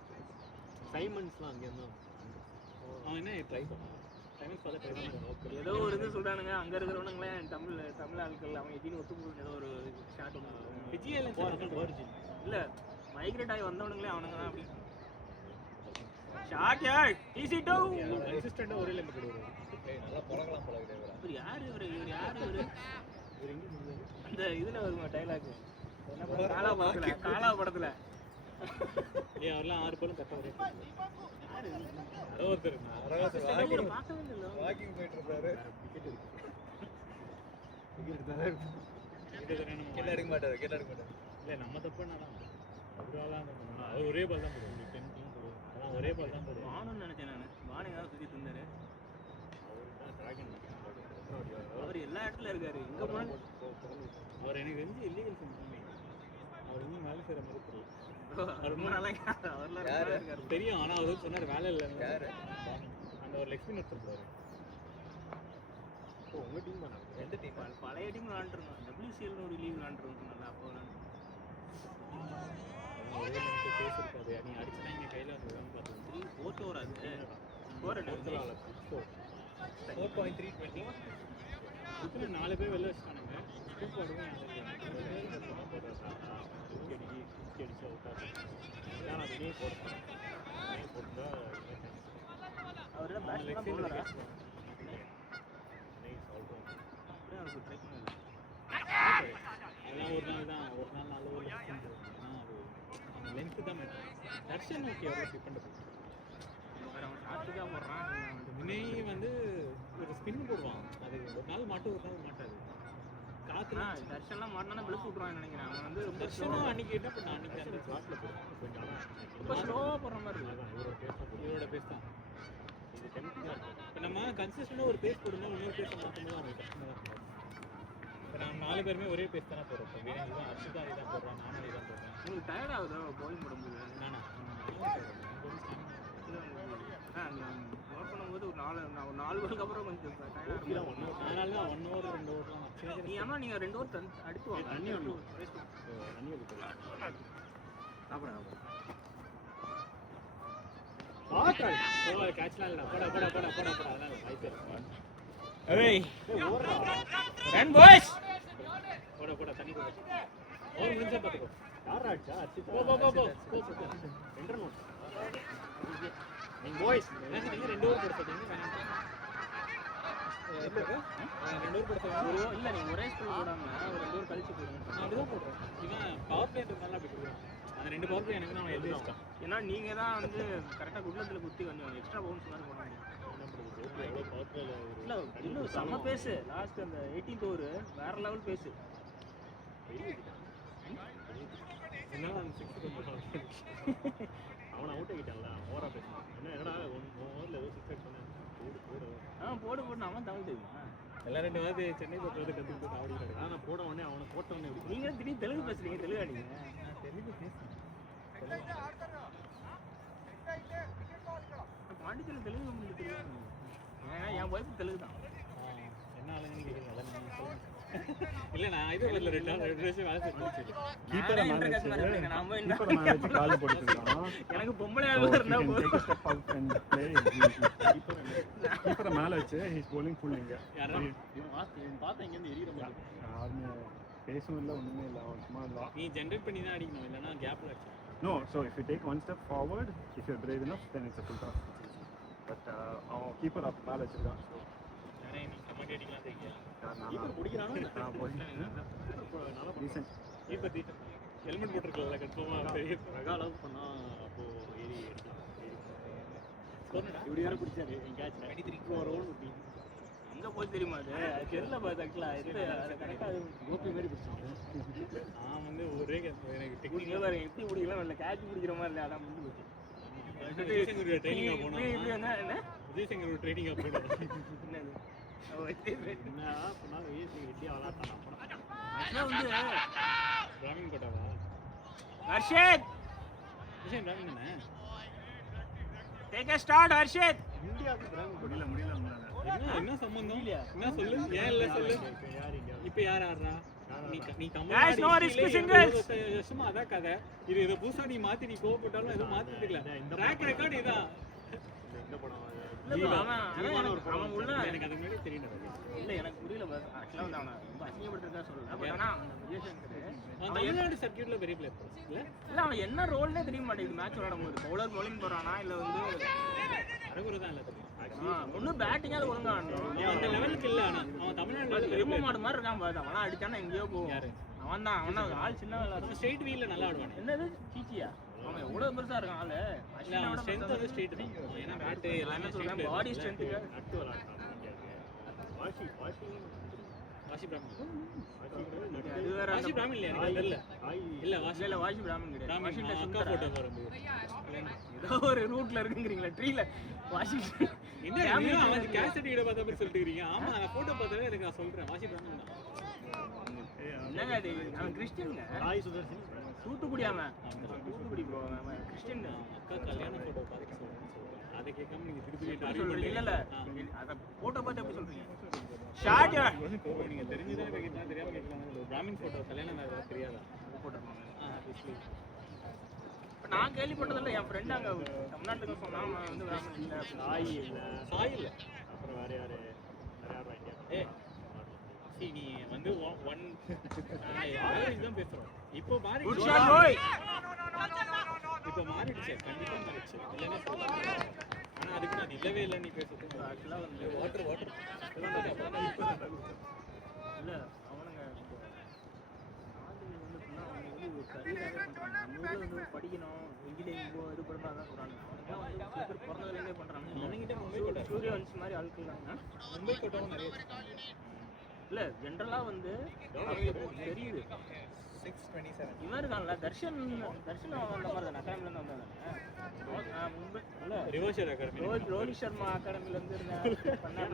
சைமன்ஸ்லாம் அங்கே இருந்தான் அவன் என்ன ட்ரை பண்ணான் டைமிங்ஸ் பார்த்து ட்ரை பண்ணான். ஏதோ ஒரு இது சொல்றானுங்க அங்க இருக்கிறவனுங்களே தமிழ் ஆட்கள் அவன் எதின்னு ஒத்துக்கு ஏதோ ஒரு ஷாட் விஜய் இல்ல மைக்ரேட் ஆகி வந்தவனுங்களே அவனுங்க தான் அப்படி ஷாட் யார் ஈஸி டூ கன்சிஸ்டன்ட்டா ஒரே லைன்ல போடுவாரு. நல்லா பழகலாம் பழகிட்டே வரா. இவர் யாரு இவர் யாரு இவரு அந்த இதுல வருமா டைலாக் என்ன படம் காலா படத்துல ஏய் அவர்லாம் 6 பாலும் கட்ட ஒரே யாரு யாரோ ஒருத்தர் இவரை பார்க்கவே இல்ல வாக்கிங் போயிட்டு இருப்பாரு. கேட்ட எடுக்க மாட்டாரு. இல்ல நம்ம தப்புனாதான் அவரால அவர் ஒரே பால் தான் போடுவார். 10 போடுவார். அதான் ஒரே பால் தான் போடுவார். வாணும்னு நினைச்சேன் நான் வாணி தான் சுத்திட்டு இருந்தாரு அவர் தான் டிராகன் அவர் எல்லா இடத்துல இருக்காரு எங்க போனாலும் அவர் எனக்கு தெரிஞ்சு இல்லீகல் செஞ்சு அவர் இன்னும் வேலை செய்யற மாதிரி தெரியல. அவர் ரொம்ப நாளா அவர்லாம் யாரு? இருக்காரு தெரியும் ஆனா அவர் சொன்னார் வேலை இல்லை. யாரு? அந்த ஒரு லெக்ஸ்பின் எடுத்துருப்பாரு. உங்க டீம் தானே எந்த டீம்? பழைய டீம் விளாண்டுருந்தோம் WCL ஒரு லீவ் விளாண்டுருந்தோம் நல்லா அப்போ ஒரே நிமிஷம் பேசிருக்காது. நீ அடிச்சுனா இங்க கையில வந்து பார்த்தோம். 4 ஓவர் அது 4 4.320. இதுல 4 பேர் வெளில வச்சிட்டானுங்க. ஸ்கூப் போடுவோம் அடிச்சு அவுட் ஆகும். நான் வெளியே போடுறேன். வெளியே போட்டா அவரோட பேட் லெக் தான் சைடுல போடுறா நைஸ் ஆல் ரவுண்ட். அப்படியே அவருக்கு ட்ரை பண்ணல அதெல்லாம் ஒரு நாள் தான். ஒரு நாள் நல்ல ஒரு லென்த் தான் மேட்டர். தர்ஷன் ஓகே அவ்வளோ டிபெண்ட் வேற அவன் ஷாட்டுக்காக போடுறான் வினய் வந்து ஒரு ஸ்பின் போடுவான். அது ஒரு நாள் மாட்டும் ஒரு நாள் மாட்டாது. காத்துல தர்ஷன்லாம் மாட்டினா விழுப்பு விட்ருவான்னு நினைக்கிறேன் அவன் வந்து ரொம்ப தர்ஷனும் அன்னைக்கு என்ன பண்ண அன்னைக்கு அந்த ஸ்பாட்ல போடுவான். கொஞ்சம் ரொம்ப ஸ்லோவாக போடுற மாதிரி இருக்கு இவரோட பேஸ் தான். இது டெம்ப்ட் தான். இப்போ நம்ம கன்சிஸ்டண்டாக ஒரு பேஸ் போடுனா இன்னொரு பேஸை மாற்றும்போது அவங்களுக்கு கஷ்டமாக தான் இருக்கும். இப்போ நம்ம 4 பேருமே ஒரே பேஸ் தானே போடுறோம். இப்போ வினய் தான் அர்ஷிதா இதான் போடுறான். நானும் இதான் போடுறேன். உங்களுக்கு டயர்ட் ஆகுதோ போலிங் போடும்போது நானா ஒர்க் பண்ணும்போது ஒரு 4 வருஷத்துக்கு அப்புறம் கொஞ்சம் டயர்டாக இருக்கும் அதனால தான் 1 ஓவர் 2 ஓவர்லாம் சின்ன நீ ஆனால் நீங்கள் 2 ஓவர் அடுத்து வாங்க தண்ணி ஒன்று தண்ணி ஊற்றிக்கலாம். கேட்ச்லாம் இல்லைடா. போடா போடா போடா போடா போடா. அதனால வாய்ப்பே இருக்கு. ஏய் ஓடுறா. ரன் பாய்ஸ் போடா போடா தண்ணி போடு. ஓவர் முடிஞ்சா பார்த்துக்கோ. யாரா அடிச்சா அர்ஷிதா போ போ போ போ போ போ. 2 ரன் நீங்க பாய்ஸ் நீங்க 2 ஓவர் போட சொல்றீங்க. வேணாம். 2 ஓவர் போட சொல்றீங்க. இல்லை நீங்கள் ஒரே ஸ்கூல் போடாமல் ஒரு 2 ஓவர் கழிச்சு போடுங்க நான் அப்படிதான் போடுறேன். இவன் பவர் பிளே இருந்தாலும் அப்படி போடுவான். அந்த 2 பவர் பிளே எனக்கு தான் அவன் எழுதி வச்சிட்டான். ஏன்னா நீங்கள் தான் வந்து கரெக்டாக குட்லத்தில் குத்தி கொஞ்சம் எக்ஸ்ட்ரா பவுன்ஸ் மாதிரி போடுங்க எவ்வளோ பவர் பிளே இல்லை இன்னும் செம்ம பேசு லாஸ்ட் அந்த 18th ஓவர் வேற லெவல் பேசு என்னால் அந்த 6 கொஞ்சம் அவனை அவுட் ஆகிட்டான்ல ஓவரா பேசுறான். என்னடா 1 ஓவர்ல ஏதோ 6 அடிச்சானே போடு போடு அவன் தமிழ் தெரியுமா எல்லாம் 2 வாரத்து சென்னை போட்டு கற்றுக்கிட்டு ஆடிக்கிறாங்க. நான் போட உடனே அவனை போட்ட உடனே எப்படி நீங்கள் திடீர்னு தெலுங்கு பேசுறீங்க தெலுங்கு அடிங்க நான் தெலுங்கு பேசுகிறேன். பாண்டிச்சேரியில் தெலுங்கு உங்களுக்கு தெரியும் ஏன்னா என் ஒய்ஃபு தெலுங்கு தான் என்ன ஆளுங்கன்னு கேட்குறீங்க. அதான் நீங்கள் சொல்லுங்கள். இல்லை நான் இது வரல 2 வருஷம் வேலை செஞ்சு கீப்பரை கால் போட்டுருக்கான். எனக்கு பொம்பளை ஆள் இருந்தா போதும் கீப்பரை மேல வச்சு ஹீஸ் bowling full இங்க யாரும் இவன் பார்த்தா இங்க இருந்து எரியற மாதிரி யாருமே பேசவும் இல்லை ஒண்ணுமே இல்லை அவன் சும்மா நீ ஜென்ரேட் பண்ணி தான் அடிக்கணும். இல்லைன்னா கேப்பில் அடிச்சு. No, so if you take one step forward, if you're brave enough, then it's a full toss. But அவன் கீப்பர் அப் மேல வச்சிருக்கான். ஸோ யாரே நீ கமெண்ட் அடிக்கலாம் தெரியா? கீப்பர் பிடிக்கிறானா ரீசன்ட் கீப்பர் தீட்டம் ஹெல்மெட் போட்டிருக்கல கன்ஃபார்மாக தெரியும். ரகா லவ் பண்ணா அப்போ ஏறி எடுக்கலாம். இப்படி வேற பிடிச்சாரு என் கேட்ச் 23 ஓவர் ஊட்டி எங்க போய் தெரியுமா அது தெரியல பார்த்தாக்கல இது அது கரெக்டாக கோபி மாதிரி பிடிச்சாங்க. நான் வந்து ஒரே எனக்கு டெக்னிக்கே பாருங்க எப்படி பிடிக்கலாம் இல்லை கேட்ச் பிடிக்கிற மாதிரி இல்லை அதான் முடிஞ்சு போச்சு டெக்னிக் ட்ரைனிங்காக போனோம். இப்படி என்ன விஜய் சங்கர் ஒரு ட்ரைனிங்காக போனோம். என்னது என்ன சொன்னாலும் விஜய் வெட்டியா விளாட்டான் அப்புறம் வந்து பிராமின் கோட்டாவா? ஹர்ஷித் விஜய் பிராமின் தானே? டேக் எ ஸ்டார்ட் ஹர்ஷித் இந்தியாவுக்கு பிராமின் முடியல என்ன சம்பந்தம்? என்ன சொல்லு? ஏன் இல்லை சொல்லு. யார் இங்க இப்போ யார் ஆடுறா? நீ Guys, no risk singles. வருஷமா அதான் கதை. இதை புதுசா நீ மாத்தி நீ கோவப்பட்டாலும் எதுவும் மாத்தி தெரியல. ட்ராக் ரெக்கார்ட் இதான். இந்த படம் இல்ல அவன் உள்ள எனக்கு அது முன்னாடி தெரியல. இல்ல எனக்கு புரியல பஸ். ஆக்சுவலா வந்து அவனை ரொம்ப அசிங்கப்படுத்துறதா சொல்லல. பட் ஆனா அவன் விஜயசங்கர் அவன் தமிழ்நாடு சர்க்கியூட்ல பெரிய பிளேயர் இல்ல? இல்ல அவன் என்ன ரோல்னே தெரிய மாட்டேங்குது மேட்ச் விளையாடும்போது. பவுலர் bowling போறானா இல்ல வந்து அரகுரு தான் இல்ல தெரியும். ஒன்னும் பேட்டிங்காவது ஒழுங்கா ஆடணும். அந்த லெவலுக்கு இல்ல. ஆனா அவன் தமிழ்நாடு எரும மாடு மாதிரி இருக்கான் பாரு. அவனா அடிச்சானா எங்கேயோ போகும். அவன் தான் ஆள் சின்ன விளையாடுறான். ஸ்ட்ரைட் வீல்ல நல்லா ஆடுவான். என்னது சீச்சியா? அவன் எவ்வளவு பெருசா இருக்கான் ஆளு. இல்ல அவன் ஸ்ட்ரென்த் வந்து ஸ்ட்ரைட் தான். ஏன்னா பேட் எல்லாமே சொல்றேன் பாடி ஸ்ட்ரென்த்துக்கு அடுத்து விளாட்றான் வாஷி பிராமன். அது வேற வாஷி பிராமன் இல்லையா? எனக்கு தெரியல. இல்ல வாஷி இல்ல வாஷி பிராமன் கிடையாது. பிராமன் வாஷிங்டன் அக்கா சுந்தரா. போட்டோ பாருங்க. ஏதோ ஒரு ரூட்ல இருக்குங்கறீங்களா ட்ரீல வாஷிங்டன் என்ன அவன் கேசட் வீடியோ பார்த்த மாதிரி சொல்லிட்டு இருக்கீங்க. ஆமா நான் போட்டோ பார்த்தாலே எனக்கு நான் சொல்றேன் வாஷி பிராமன் தான். என்னங்க இது அவன் கிறிஸ்டியன்ங்க. ராய் சுதர்ஷன் தூத்துக்குடி அவன். தூத்துக்குடி ப்ரோ அவன் கிறிஸ்டியன். அக்கா கல்யாண போட்டோ பார்த்து சொல்றேன். அதை கேட்காம நீங்க திருப்பி எப்படி சொல்றீங்க? இல்ல இல்ல அத போட்டோ பார்த்து எப்படி சொல்றீங்க? ஷார்ட் யார் நீங்க தெரிஞ்சதே கேட்கலாம் தெரியாம கேட்கலாம். ஒரு பிராமின் போட்டோ கல்யாணம் வேற தெரியாதா? போட்டோ நான் கேள்விப்பட்டதில்ல. என் ஃப்ரெண்ட் அங்க தமிழ்நாட்டுக்கு சொன்னா அவன் வந்து பிராமன் இல்ல. சாய் இல்ல சாய் இல்ல. அப்புறம் வேற யாரு இந்தியா see நீ வந்து ஒன் இதுதான் பேசுறோம். இப்போ மாறி குட் ஷாட் பாய். இப்போ மாறிடுச்சு. கண்டிப்பா மாறிடுச்சு. இல்லைன்னா சொல்லுவாங்க. ஆனா அதுக்கு நான் இல்லவே இல்லை நீ பேசுறது. ஆக்சுவலா வந்து வாட்டர் இல்ல அவனுங்க ஆதில் வந்து ஃபுல்லா அவங்க வந்து கரியராகவே பண்றாங்க. நம்ம ஊர்ல வந்து படிக்கணும் இன்ஜினியரிங் இது பண்ணா தான் சொல்றாங்க. அவனுங்க வந்து சில பேர் பிறந்ததுலேருந்தே பண்றாங்க. அவனுங்கிட்ட மும்பை கோட்டை சூரியவன்ஷ் மாதிரி ஆட்கள் தாங்க. மும்பை கோட்டாவும் நிறைய வச்சிருக்காங்க. இல்ல ஜென்ரலா வந்து அவங்களுக்கு தெரியுது. 627 இவன் இருக்கான்ல தர்ஷன் அந்த மாதிரி தானே அகாடமில இருந்து வந்தாங்க. மும்பை இல்ல ரிவர்ஷர் அகாடமி ரோஹித் சர்மா அகாடமில இருந்து இருந்தேன்.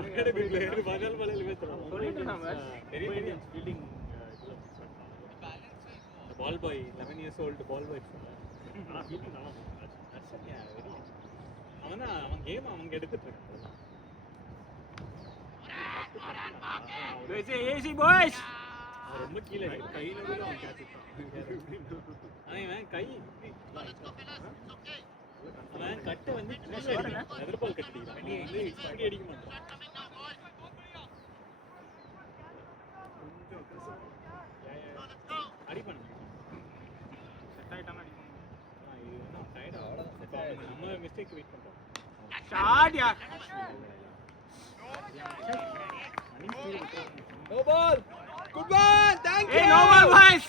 அகாடமி பிளேயர் பகல் பகல் பேசுறான். சொல்லிட்டு நாம தெரியும் ஃபீல்டிங் பால் பாய் 11 years old பால் பாய். ஆனா ஃபீல்டிங் நல்லா அவன் கேம் அவங்க எடுத்துட்டு இருக்கான். ஏசி பாய்ஸ் அவன் ரொம்ப கீழே கை நடுவில் அவன் கேட்ச் அவன் கை அவன் கட்டை வந்து எதிர்பால் கட்டிக்கிறான். அவன் வந்து இப்படி அடிக்க மாட்டான். அடிப்பான் செட் ஆயிட்டானா அடிப்பான். நம்ம மிஸ்டேக் வெயிட் பண்றோம். Shot yeah No ball. Good ball. Thank you. Hey, no ball, boys.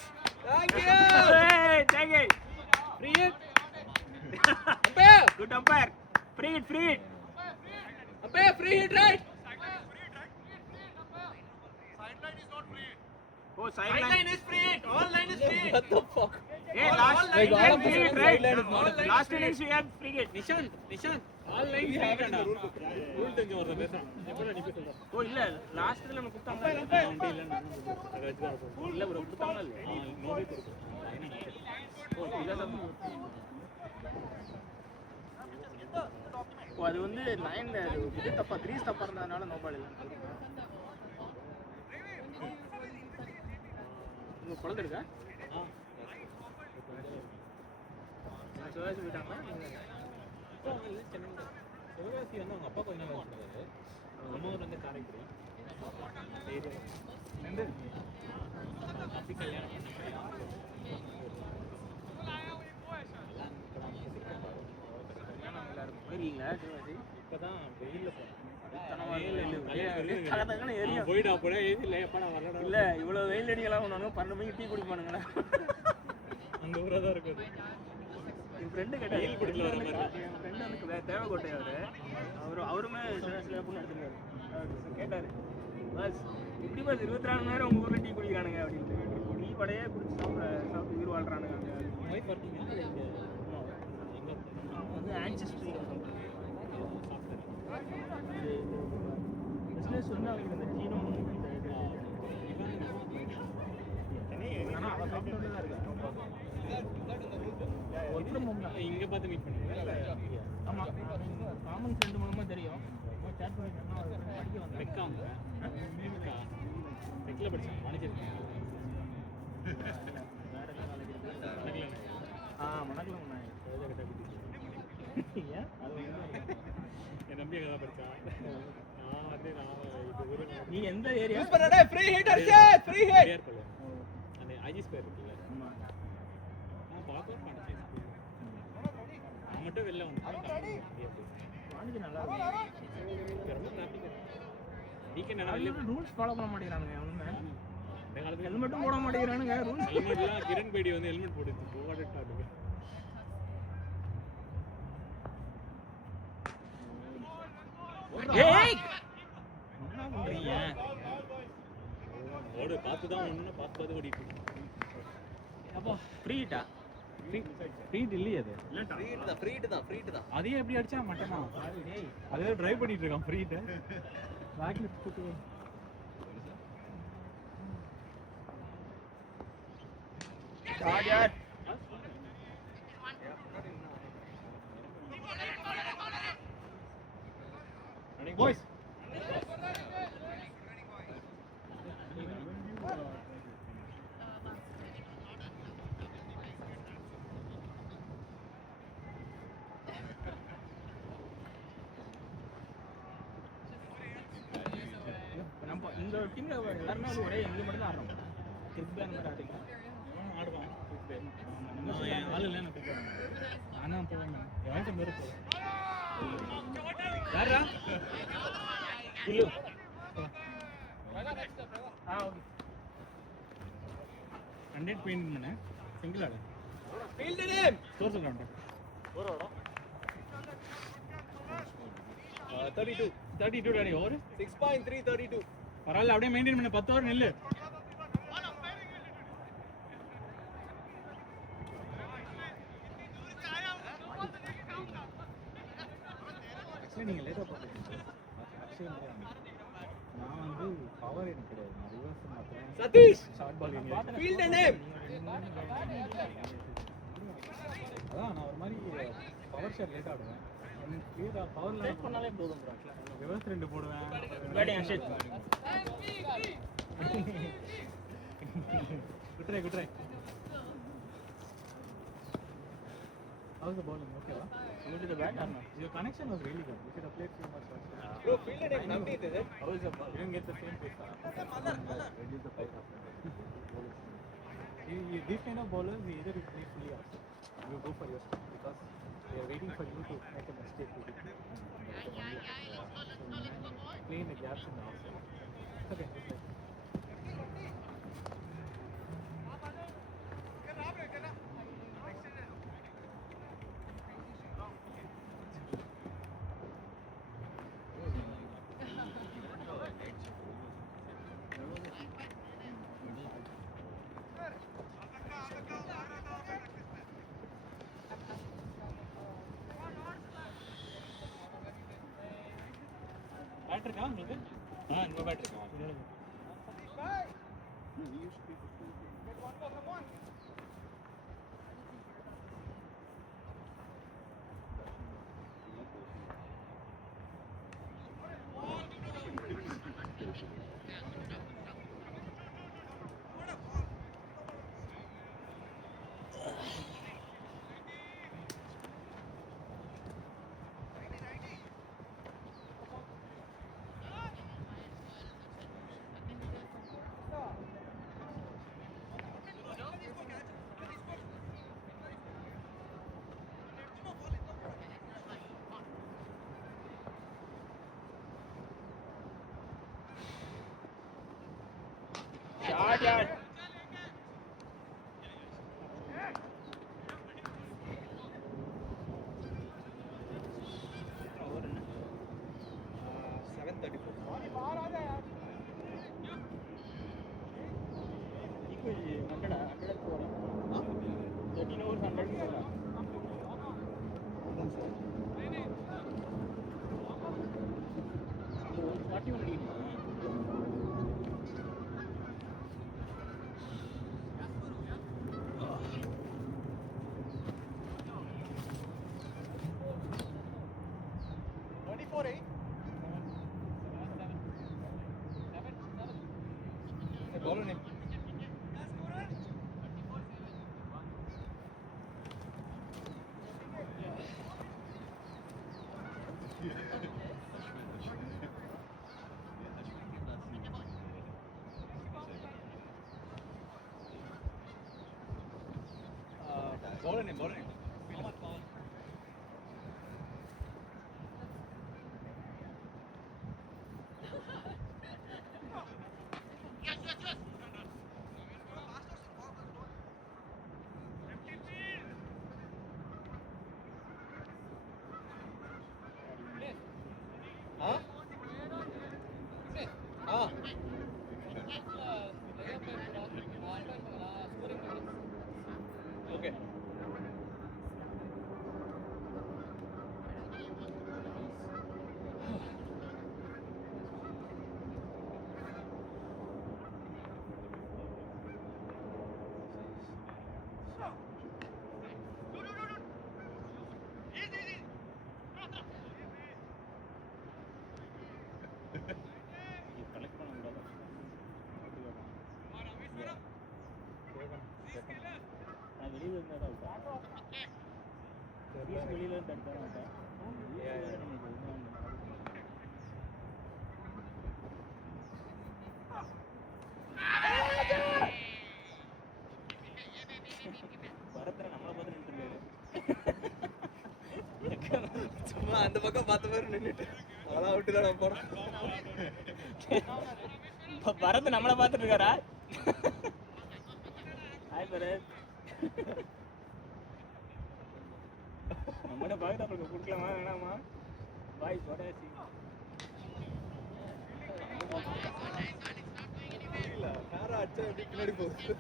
Thank you. Hey, thank you. Free hit. Umpire. Good umpire. Free it. Umpire, free hit right. Oh, sideline is free it. All line is free it. What the fuck? Hey, last Like, all of free a it, sudden, right? sideline is not free. Last innings we have free it. Nishanth all line ஃப்ரீடா rule தெரிஞ்ச ஒருத்தர் பேசுறான். எப்படா நீ பேசுற? ஓ இல்ல லாஸ்ட்ல நம்ம குடுத்தாங்க. அவன்ட்ட இல்லன்னு அதை வச்சு தான் போறோம். இல்ல bro குடுத்தாங்க இல்ல. நோவே கொடுக்கும். ஓ இல்ல தான். ஓ அது வந்து 9ல இது தப்பா 3 தப்பா இருந்ததனால நோ பால் இல்ல. உங்க குழந்தை இருக்கா? சிவாஜி போயிட்டாங்களா? சிவகாசி வந்து அவங்க அப்பா கொஞ்ச நாள் வச்சிருந்தாரு. நம்ம ஊர் வந்து காரைக்குடி. அப்படி கல்யாணம் போயிருக்கீங்களா சிவாஜி? இப்பதான் வெயில்ல போனேன். இல்ல போயிட்டா போட ஏசில எப்படா வரடா. இல்ல இவ்வளவு வெயில் அடிக்கலாம் ஒண்ணு 12 மணிக்கு டீ குடிப்பானுங்களா? அந்த ஊரா தான் இருக்குது. என் ஃப்ரெண்டு கேட்டாரு வெயில் குடிக்கல வர மாதிரி. என் ஃப்ரெண்டு வந்து தேவக்கோட்டை அவருமே சில பொண்ணு எடுத்துருக்காரு. கேட்டாரு பஸ் இப்படி பஸ் 24 மணி நேரம் உங்க ஊர்ல டீ குடிக்கிறானுங்க அப்படின்ட்டு. டீ கடையே குடிச்சு சாப்பிட்டு உயிர் வாழ்றானுங்க அங்க. ஒய்ஃப் வர்க்கிங்கா இல்ல இங்க எங்க வந்து ஆன்செஸ்ட்ரி பிஸ்னஸ் வந்து அவங்களுக்கு இந்த ஜீனோம் ஆனால் அவன் கம்பெனியில் தான் இருக்கா. இங்க பார்த்து மீட் பண்ணுங்க. ஆமாம் காமன் ஃப்ரெண்டு மூலமாக தெரியும். சேட் பண்ணிட்டோம்னா படிக்க வந்து பெக்காங்க பெக்கில் படித்தேன் மேனேஜர். வேறு எதாவது காலேஜ் மணக்கல மணக்கலாம் ஏன் அது என் நம்பி கதை படிச்சா நான் வந்து இது ஒரு நீ எந்த ஏரியா யூஸ் பண்ணடா free hit Arshad free hit அந்த ஐஜி ஸ்கொயர் இருக்குல்ல நான் பார்க்க பண்ணேன் நான் மட்டும் வெளில வந்து வாணிஜ் நல்லா இருக்கு ரொம்ப டிராஃபிக் வீக்கெண்ட் என்ன அதுல ரூல்ஸ் ஃபாலோ பண்ண மாட்டேங்கிறானுங்க அவனுங்க இந்த காலத்துல ஹெல்மெட்டும் போட மாட்டேங்கிறானுங்க ரூல்ஸ் ஹெல்மெட்லாம் கிரண் பேடி வந்து ஹெல்மெட் போட்டுச்சு போட்டுட்டாங்க ஏய் என்ன பண்றீங்க ஓடு பார்த்து தான் ஒண்ணு பார்த்து ஓடிட்டு அப்போ ஃப்ரீட்டா ஃப்ரீட் இல்லையே அது ஃப்ரீட் தான் அதே எப்படி அடிச்சா மட்டமா அதே டிரைவ் பண்ணிட்டு இருக்கான் ஃப்ரீட் பேக்ல போட்டு சார்ஜர் பாய்ஸ் நம்ம இந்த டீம்ல எல்லாருமே வந்து ஒரே எங்க மட்டும் தான் ஆடுறோம் கிரிக் பேன் மாதிரி ஆடுறீங்க ஆடுவான் நான் என் ஆள் இல்லை நான் போகிறேன் நானும் போவேன் எவன் பேர் போவேன் யாரா இல்லு ஓகே 100 பெயிண்ட் பண்ணேன் சிங்கிள் ஆடு ஃபீல்ட் நேம் ஸ்கோர் சொல்றேன் ஓரோட 32 32 டாடி ஓவர் 6.332 பரவாயில்ல அப்படியே மெயின்டைன் பண்ண 10 ஓவர் நில்லு ஆக்சுவலி நீங்கள் லேட்டாக பார்த்துருக்கீங்க ஆக்சுவலி நான் வந்து பவர் எனக்கு கிடையாது நான் ரிவர்ஸ் மாற்றுறேன் Sathish short ball field name அதான் நான் ஒரு மாதிரி பவர் ஷாட் லேட் ஆடுவேன் கிளியராக பவரில் பண்ணாலே போதும் ப்ரோ ரிவர்ஸ் 2 போடுவேன் batting shit good try how's the bowling okay va Only the bat or not? your connection was really good you should have played few more shots bro field name Navneet is it how is the ball you didn't get the same pace reduce the pace these kind of bowlers either you play fully off you go for your spin because they are waiting for you to make a mistake to hit play in the gaps in the offside okay bat இருக்கா உங்களுக்கு இந்த bat இருக்கு Shot yard. bowler name okay collect பண்ண கூடாது. நான் வெளியில இருந்தா தான் வெளியில இருந்து எடுத்தா வரத்துல நம்மளை பார்த்து நின்றுருக்காரு. சும்மா அந்த பக்கம் பார்த்த மாதிரி நின்றுட்டு அதெல்லாம் விட்டு தான் போறேன். பரத் நம்மளை பார்த்துட்டு இருக்காரா? ஹாய் பரத். நம்மகிட்ட பார்க்குறது அவங்களுக்கு கொடுக்கலாமா வேணாமா? பாய் சொடாசி. நேரம் அடிச்சா எப்படி பின்னாடி போகுது.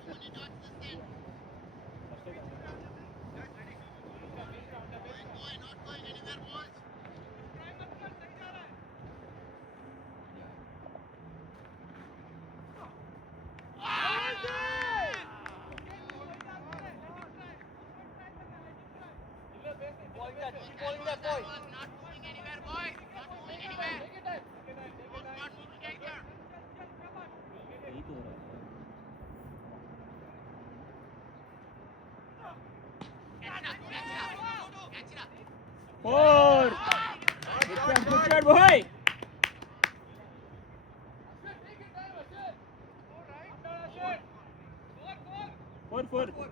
Four. Good shot, boy. 4.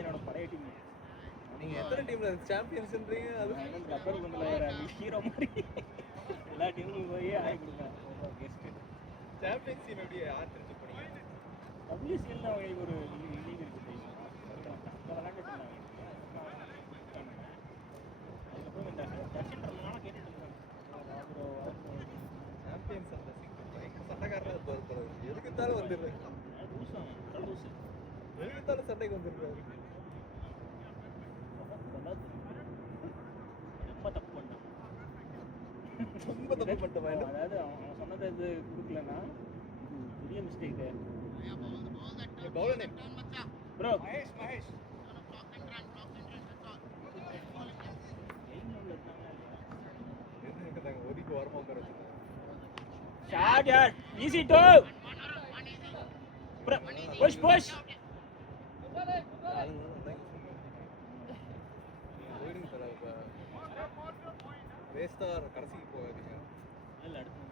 என்னோட பழைய டீம். நீங்க எத்தனை டீம்ல சாம்பியன்ஸ்ன்றீங்க? அது ரப்பர் பண்றாங்க ஹீரோ மாதிரி எல்லா டீமும் போய் ஆகி கொடுப்பாங்க கெஸ்ட். சாம்பியன்ஸ் டீம் எப்படி ஆர்டர் பண்ணீங்க? WCL ல அவங்களுக்கு ஒரு லீக் இருக்கு. விளையாண்டுட்டு இருந்தாங்க. அதுக்கப்புறம் இந்த டச்சின் ரொம்ப கேட்டுட்டு இருக்காங்க. சாம்பியன்ஸ் அந்த சிங்கிள் சண்டைக்காரனா இருப்பாரு. எதுக்கு இருந்தாலும் வந்துடுறாரு. எதுக்கு இருந்தாலும் சண்டைக்கு வந்துடுறாரு. ரொம்ப தப்பு பண்ணான். அதாவது அவன் சொன்னதை இது கொடுக்கலன்னா பெரிய மிஸ்டேக். ப்ரோ ஒதுக்கி வரமா உட்கார ஷாட் யார் ஈஸி டூ புஷ் புஷ் வேஸ்டா கடைசிக்கு போகாதீங்க. இல்ல அடுத்து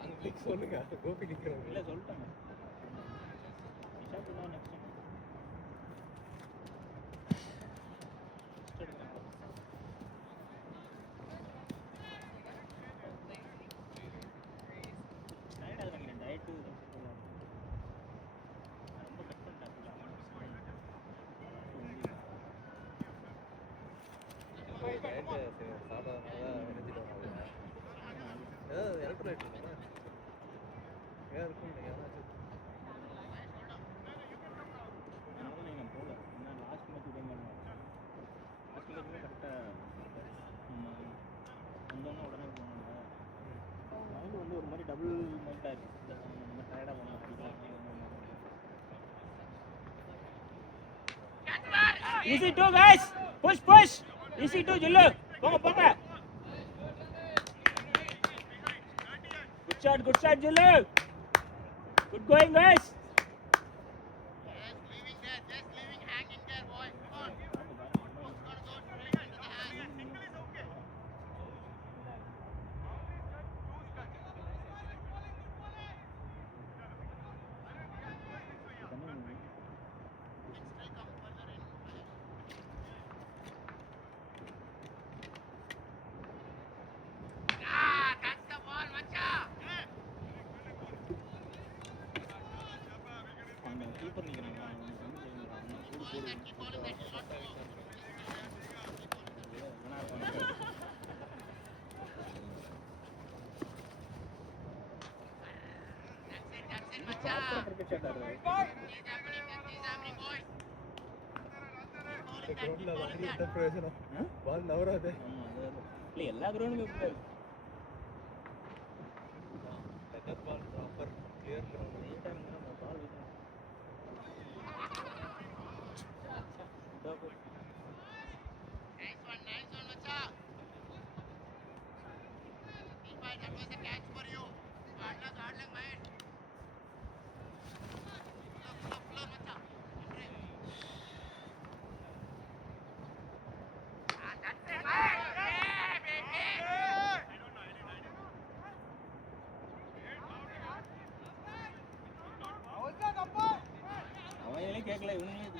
அங்க பிளிக் சொல்லுங்க. கோபி நிக்கிறாங்க. இல்ல சொல்லிட்டாங்க. இஷா பண்ணா ஒரு மாதிரி விட்டாரு நம்ம டயர்டாக போனோம் அடிக்கலாம். Easy two guys, push. Easy two Jillu, போங்க. Good shot Jillu. Good going guys. அந்த கீப்பர் நிற்கிறாங்க கிரிக்கெட் ஆடுறாரு. பால் நவராது. ஆமா, இல்லை எல்லா கிரவுண்டுமே விட்டாரு. பால் ப்ராப்பர் கிளியர் கிரவுண்ட். பால் அவங்களே கேட்கல இவங்களே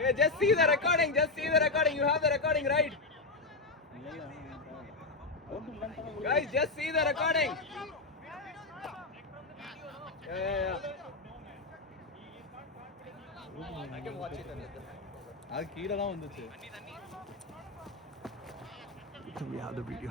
Hey, just see the recording. You have the recording, right? Guys, just see the recording. Yeah. I can watch it. அது கீழலாம் வந்துச்சு. We have the video.